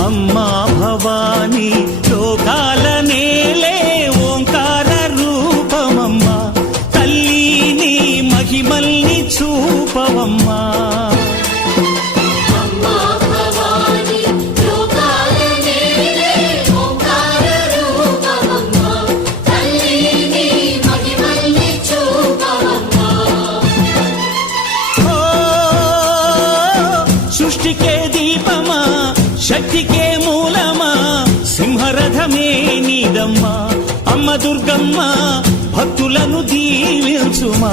అమ్మా భవానీ లోకాల నేలే ఓంకార రూపమమ్మా తల్లి మహిమల్ని చూపవమ్మా సృష్టికే దీపమా శక్తికే మూలమా సింహరథమే నీదమ్మా అమ్మ దుర్గమ్మ భక్తులను దీవించుమా